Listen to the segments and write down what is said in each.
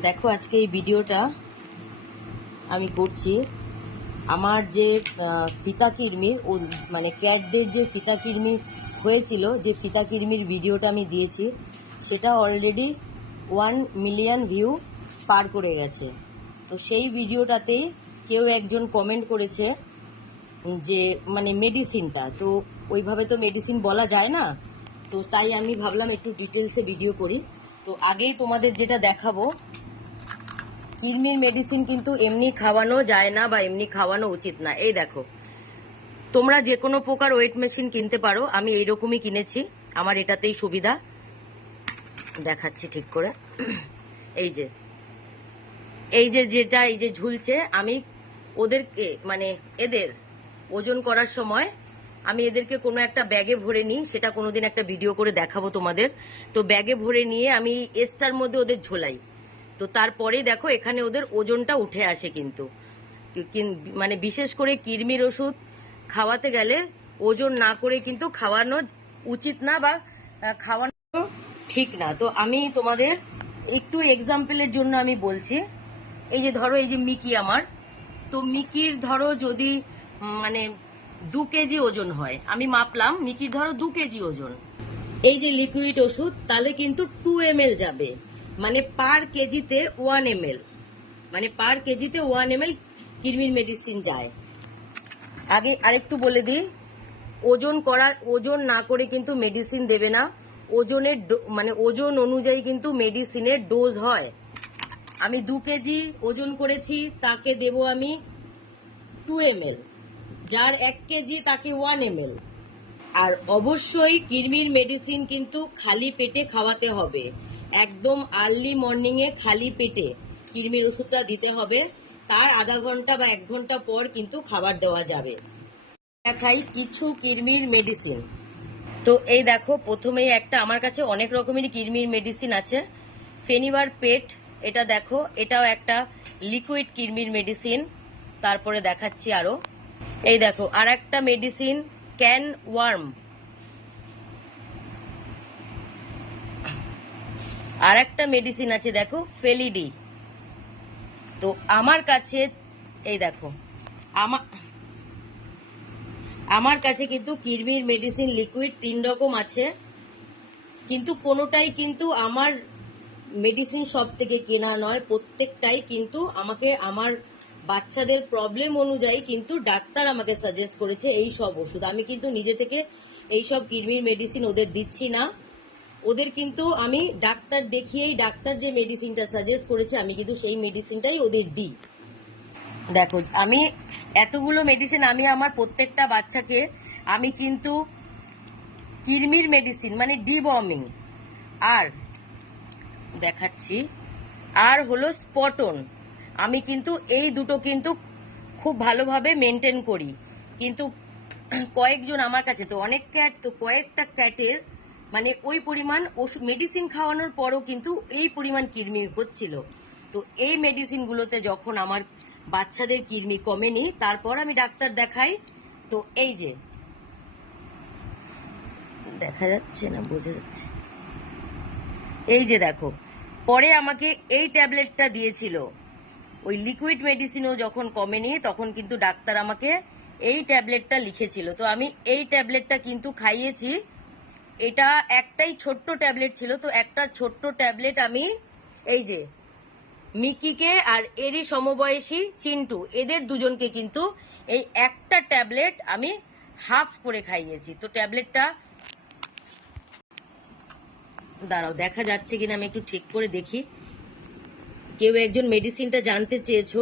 দেখো আজকে এই ভিডিওটা আমি করছি আমার যে ফিতা কিরমির ও মানে ক্যাটদের যে ফিতা কিরমি হয়েছিল, যে ফিতা কিরমির ভিডিওটা আমি দিয়েছি সেটা অলরেডি 1 মিলিয়ন ভিউ পার করে গেছে। তো সেই ভিডিওটাতেই কেউ একজন কমেন্ট করেছে যে মানে মেডিসিনটা, তো ওইভাবে তো মেডিসিন বলা যায় না, তো তাই আমি ভাবলাম একটু ডিটেলসে ভিডিও করি। তো আগেই তোমাদের যেটা দেখাবো, কিডনির মেডিসিন কিন্তু এমনি খাওয়ানো যায় না বা এমনি খাওয়ানো উচিত না। এই দেখো, তোমরা যে কোনো প্রকার ওয়েট মেশিন কিনতে পারো, আমি এইরকমই কিনেছি, আমার এটাতেই সুবিধা। দেখাচ্ছি ঠিক করে। এই যে যেটা এই যে ঝুলছে, আমি ওদেরকে মানে এদের ওজন করার সময় আমি এদেরকে কোনো একটা ব্যাগে ভরে নিই, সেটা কোনোদিন একটা ভিডিও করে দেখাবো তোমাদের। তো ব্যাগে ভরে নিয়ে আমি এসটার মধ্যে ওদের ঝোলাই, তো তারপরে দেখো এখানে ওদের ওজনটা উঠে আসে। কিন্তু মানে বিশেষ করে কিডনির ওষুধ খাওয়াতে গেলে ওজন না করে কিন্তু খাওয়ানো উচিত না বা খাওয়ানো ঠিক না। তো আমি তোমাদের একটু এক্সাম্পলের জন্য আমি বলছি। এই যে ধরো, এই যে মিকি আমার, তো মিকির ধরো যদি মানে 2 কেজি ওজন হয়, আমি মাপলাম মিকির ধরো 2 কেজি ওজন, এই যে লিকুইড ওষুধ তাহলে কিন্তু 2 ml যাবে, মানে পার কেজিতে 1 ml, মানে পার কেজিতে 1 ml কিডনির মেডিসিন যায়। আগে আরেকটু বলে দিই, ওজন না করে কিন্তু মেডিসিন দেবে না। ওজনের মানে ওজন অনুযায়ী কিন্তু মেডিসিনের ডোজ হয়। আমি 2 কেজি ওজন করেছি, তাকে দেব আমি 2 ml, যার 1 কেজি তাকে 1 ml। আর অবশ্যই কিডনির মেডিসিন কিন্তু খালি পেটে খাওয়াতে হবে, একদম আর্লি মর্নিংয়ে খালি পেটে কিডনির ওষুধটা দিতে হবে। তার আধা ঘন্টা বা 1 ঘন্টা পর কিন্তু খাবার দেওয়া যাবে। দেখাই কিছু কিডনির মেডিসিন। তো এই দেখো, প্রথমেই একটা, আমার কাছে অনেক রকমেরই কিডনির মেডিসিন আছে। ফেনিবার পেট, এটা দেখো, এটাও একটা লিকুইড কিডনির মেডিসিন। তারপরে দেখাচ্ছি আরো, এই দেখো আর একটা মেডিসিন ক্যান ওয়ার্ম, আর একটা মেডিসিন আছে দেখো ফেলিডি। তো আমার কাছে এই দেখো, আমার কাছে কিন্তু কিডনির মেডিসিন লিকুইড 3 রকম আছে, কিন্তু কোনোটাই কিন্তু আমার মেডিসিন শপ থেকে কেনা নয়, প্রত্যেকটাই কিন্তু আমাকে আমার বাচ্চাদের প্রবলেম অনুযায়ী কিন্তু ডাক্তার আমাকে সাজেস্ট করেছে এই সব ওষুধ। আমি কিন্তু নিজে থেকে এই সব কিডনির মেডিসিন ওদের দিচ্ছি না, ওদের কিন্তু আমি ডাক্তার দেখিয়েই, ডাক্তার যে মেডিসিনটা সাজেস্ট করেছে আমি কিন্তু সেই মেডিসিনটাই ওদের দিই। দেখো আমি এতগুলো মেডিসিন, আমি আমার প্রত্যেকটা বাচ্চাকে আমি কিন্তু কিডনির মেডিসিন মানে ডিওয়ার্মিং, আর দেখাচ্ছি, আর হলো স্পটন, আমি কিন্তু এই দুটো কিন্তু খুব ভালোভাবে মেনটেন করি। কিন্তু কয়েকজন আমার কাছে তো অনেক ক্যাট, তো কয়েকটা ক্যাটের মানে ওই পরিমাণ ওষুধ মেডিসিন খাওয়ানোর পরও কিন্তু এই পরিমাণ কিডনি হচ্ছিল। তো এই মেডিসিনগুলোতে যখন আমার বাচ্চাদের কিডনি কমেনি, তারপর আমি ডাক্তার দেখাই। তো এই যে দেখা যাচ্ছে না, বোঝা যাচ্ছে, এই যে দেখো, পরে আমাকে এই ট্যাবলেটটা দিয়েছিল। ওই লিকুইড মেডিসিনও যখন কমেনি তখন কিন্তু ডাক্তার আমাকে এই ট্যাবলেটটা লিখেছিল। তো আমি এই ট্যাবলেটটা কিন্তু খাইয়েছি। এটা একটাই ছোট্ট ট্যাবলেট ছিল, তো একটা ছোট্ট ট্যাবলেট আমি এই যে মিকিকে আর এরই সমবয়সী চিন্টু, এদের দুজনকে কিন্তু এই একটা ট্যাবলেট আমি হাফ করে খাইয়েছি। তো ট্যাবলেটটা দাঁড়াও, দেখা যাচ্ছে কিনা আমি একটু ঠিক করে দেখি। কেউ একজন মেডিসিনটা জানতে চেয়েছো,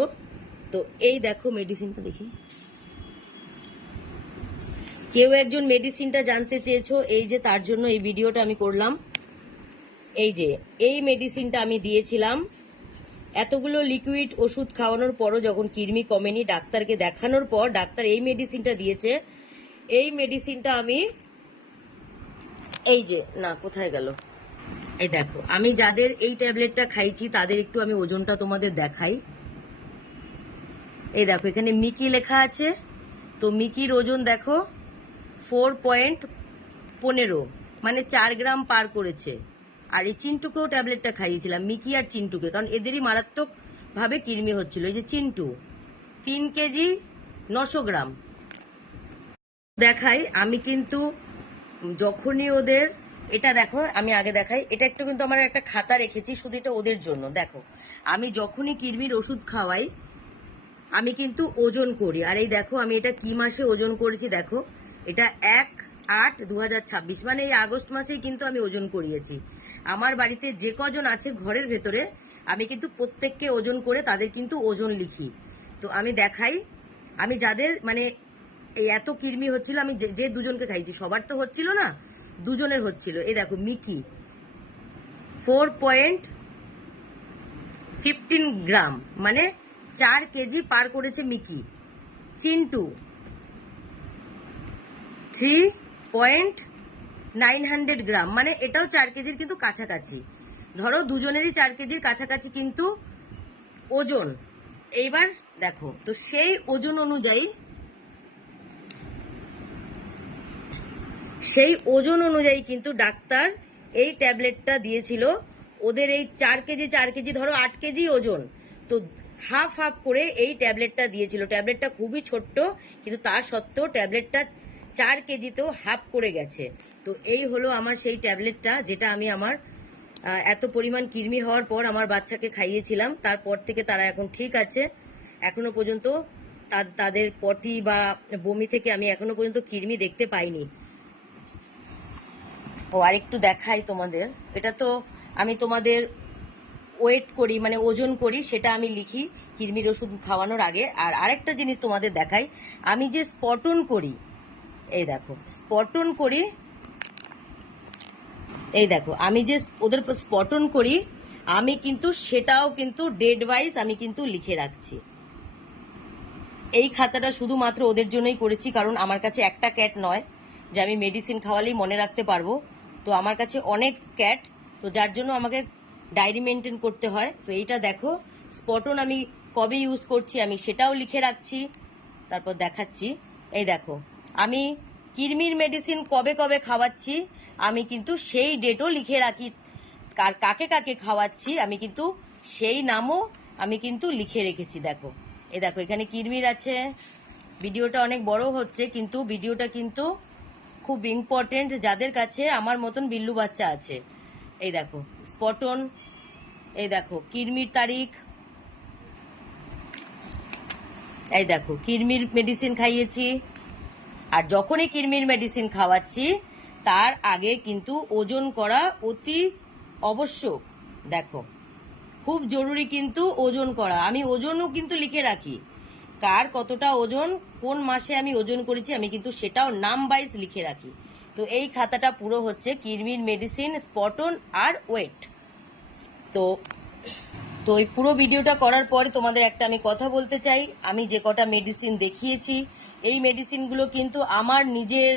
তো এই দেখো মেডিসিনটা দেখি, কেউ একজন মেডিসিনটা জানতে চেয়েছো, এই যে তার জন্য এই ভিডিওটা আমি করলাম। এই যে এই মেডিসিনটা আমি দিয়েছিলাম, এতগুলো লিকুইড ওষুধ খাওয়ানোর পরও যখন কিডনি কমেনি, ডাক্তারকে দেখানোর পর ডাক্তার এই মেডিসিনটা দিয়েছে। এই মেডিসিনটা আমি এই যে, না কোথায় গেল, এই দেখো, আমি যাদের এই ট্যাবলেটটা খাইছি তাদের একটু আমি ওজনটা তোমাদের দেখাই। এই দেখো এখানে মিকি লেখা আছে, তো মিকির ওজন দেখো 4.15, মানে 4 গ্রাম পার করেছে। আর এই চিন্টুকেও ট্যাবলেটটা খাইয়েছিলাম, মিকি আর চিন্টুকে, কারণ এদেরই মারাত্মকভাবে কৃমি হচ্ছিল। এই যে চিন্টু 3 কেজি 900 গ্রাম। দেখাই আমি কিন্তু যখনই ওদের, এটা দেখো আমি আগে দেখাই, এটা একটু কিন্তু আমার একটা খাতা রেখেছি শুধু এটা ওদের জন্য। দেখো আমি যখনই কৃমির ওষুধ খাওয়াই আমি কিন্তু ওজন করি। আর এই দেখো আমি এটা কি মাসে ওজন করেছি, দেখো এটা 1/8/2026, মানে এই আগস্ট মাসেই কিন্তু আমি ওজন করিয়েছি। আমার বাড়িতে যে কজন আছে ঘরের ভেতরে আমি কিন্তু প্রত্যেককে ওজন করে তাদের কিন্তু ওজন লিখি। তো আমি দেখাই, আমি যাদের মানে এই এত কৃমি হচ্ছিল, আমি যে দুজনকে খাইছি, সবার তো হচ্ছিল না, দুজনের হচ্ছিল। এই দেখো মিকি 4.15 গ্রাম, মানে 4 কেজি পার করেছে মিকি। চিন্টু 3.900 গ্রাম, মানে এটাও 4 কেজির কিন্তু কাছাকাছি। ধরো দুজনেরই 4 কেজির কাছাকাছি কিন্তু ওজন। এইবার দেখো, তো সেই ওজন অনুযায়ী কিন্তু ডাক্তার এই ট্যাবলেটটা দিয়েছিল। ওদের এই 4 কেজি ধরো 8 কেজি ওজন, তো হাফ হাফ করে এই ট্যাবলেটটা দিয়েছিল। ট্যাবলেটটা খুবই ছোট্ট, কিন্তু তার সত্ত্বেও ট্যাবলেটটা 4 কেজিতেও হাফ করে গেছে। তো এই হলো আমার সেই ট্যাবলেটটা, যেটা আমি আমার এত পরিমাণ কৃমি হওয়ার পর আমার বাচ্চাকে খাইয়েছিলাম। তারপর থেকে তারা এখন ঠিক আছে। এখনো পর্যন্ত তাদের পটি বা বমি থেকে আমি এখনো পর্যন্ত কৃমি দেখতে পাইনি। ও আরেকটু দেখাই তোমাদের, এটা তো আমি তোমাদের ওয়েট করি, মানে ওজন করি, সেটা আমি লিখি কৃমির ওষুধ খাওয়ানোর আগে। আর আরেকটা জিনিস তোমাদের দেখাই, আমি যে স্পটন করি, এই দেখো স্পটন করি, এই দেখো আমি যে ওদের স্পটন করি আমি কিন্তু সেটাও কিন্তু ডেট ওয়াইজ আমি কিন্তু লিখে রাখছি। এই খাতাটা শুধুমাত্র ওদের জন্যই করেছি, কারণ আমার কাছে একটা ক্যাট নয় যে আমি মেডিসিন খাওয়ালেই মনে রাখতে পারবো। তো আমার কাছে অনেক ক্যাট, তো যার জন্য আমাকে ডায়েরি মেনটেন করতে হয়। তো এইটা দেখো স্পটন আমি কবে ইউজ করছি আমি সেটাও লিখে রাখছি, তারপর দেখাচ্ছি। এই দেখো আমি কৃমির মেডিসিন কবে কবে খাওয়াচ্ছি আমি কিন্তু সেই ডেটও লিখে রাখি, কাকে কাকে খাওয়াচ্ছি আমি কিন্তু সেই নামও আমি কিন্তু লিখে রেখেছি। দেখো এই দেখো এখানে কৃমির আছে। ভিডিওটা অনেক বড় হচ্ছে, কিন্তু ভিডিওটা কিন্তু খুব ইম্পর্টেন্ট যাদের কাছে আমার মতন বিল্লু বাচ্চা আছে। এই দেখো স্পটন, এই দেখো কৃমির তারিখ, এই দেখো কৃমির মেডিসিন খাইয়েছি। আর যখনই কৃমির মেডিসিন খাওয়াচ্ছি তার আগে কিন্তু ওজন করা অতি আবশ্যক। দেখো খুব জরুরি কিন্তু ওজন করা, আমি ওজনও কিন্তু লিখে রাখি, কার কতটা ওজন, কোন মাসে আমি ওজন করেছি আমি কিন্তু সেটাও নাম ওয়াইজ লিখে রাখি। তো এই খাতাটা পুরো হচ্ছে কৃমির মেডিসিন, স্পটন আর ওয়েট। তো তো এই পুরো ভিডিওটা করার পরে তোমাদের একটা আমি কথা বলতে চাই, আমি যে কটা মেডিসিন দেখিয়েছি এই মেডিসিনগুলো কিন্তু আমার নিজের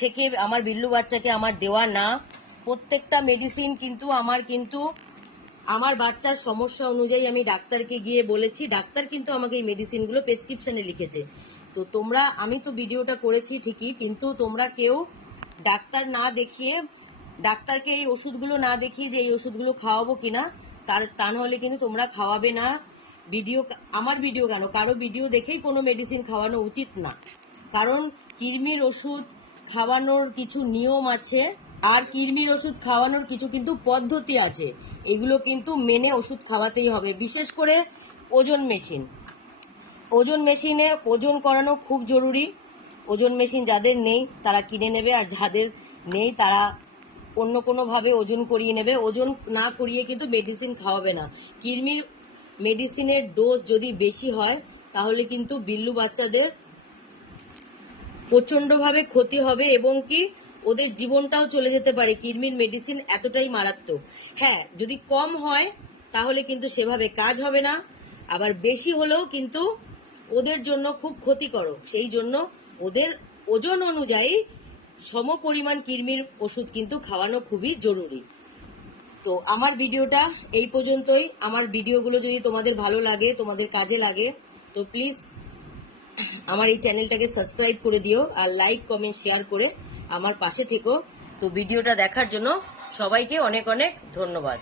থেকে আমার বিল্লু বাচ্চাকে আমার দেওয়া না। প্রত্যেকটা মেডিসিন কিন্তু আমার বাচ্চার সমস্যা অনুযায়ী আমি ডাক্তারকে গিয়ে বলেছি, ডাক্তার কিন্তু আমাকে এই মেডিসিনগুলো প্রেসক্রিপশনে লিখেছে। তো তোমরা, আমি তো ভিডিওটা করেছি ঠিকই, কিন্তু তোমরা কেউ ডাক্তার না দেখিয়ে, ডাক্তারকে এই ওষুধগুলো না দেখিয়ে যে এই ওষুধগুলো খাওয়াবো কিনা, তা নাহলে কিন্তু তোমরা খাওয়াবে না। আমার ভিডিও কেন, কারো ভিডিও দেখেই কোনো মেডিসিন খাওয়ানো উচিত না, কারণ কৃমির ওষুধ খাওয়ানোর কিছু নিয়ম আছে আর কৃমির ওষুধ খাওয়ানোর কিছু কিন্তু পদ্ধতি আছে, এগুলো কিন্তু মেনে ওষুধ খাওয়াতেই হবে। বিশেষ করে ওজন মেশিনে ওজন করানো খুব জরুরি। ওজন মেশিন যাদের নেই তারা কিনে নেবে, আর যাদের নেই তারা অন্য কোনোভাবে ওজন করিয়ে নেবে। ওজন না করিয়ে কিন্তু মেডিসিন খাওয়াবে না। কৃমির মেডিসিনের ডোজ যদি বেশি হয় তাহলে কিন্তু বিল্লু বাচ্চাদের প্রচণ্ডভাবে ক্ষতি হবে এবং কি ওদের জীবনটাও চলে যেতে পারে। কৃমির মেডিসিন এতটাই মারাত্মক। হ্যাঁ, যদি কম হয় তাহলে কিন্তু সেভাবে কাজ হবে না, আবার বেশি হলেও কিন্তু ওদের জন্য খুব ক্ষতিকারক। সেই জন্য ওদের ওজন অনুযায়ী সমপরিমাণ কৃমির ওষুধ কিন্তু খাওয়ানো খুবই জরুরি। তো আমার ভিডিওটা এই পর্যন্তই। আমার ভিডিওগুলো যদি তোমাদের ভালো লাগে, তোমাদের কাজে লাগে, তো প্লিজ আমার এই চ্যানেলটাকে সাবস্ক্রাইব করে দিও আর লাইক কমেন্ট শেয়ার করে আমার পাশে থেকো। তো ভিডিওটা দেখার জন্য সবাইকে অনেক অনেক ধন্যবাদ।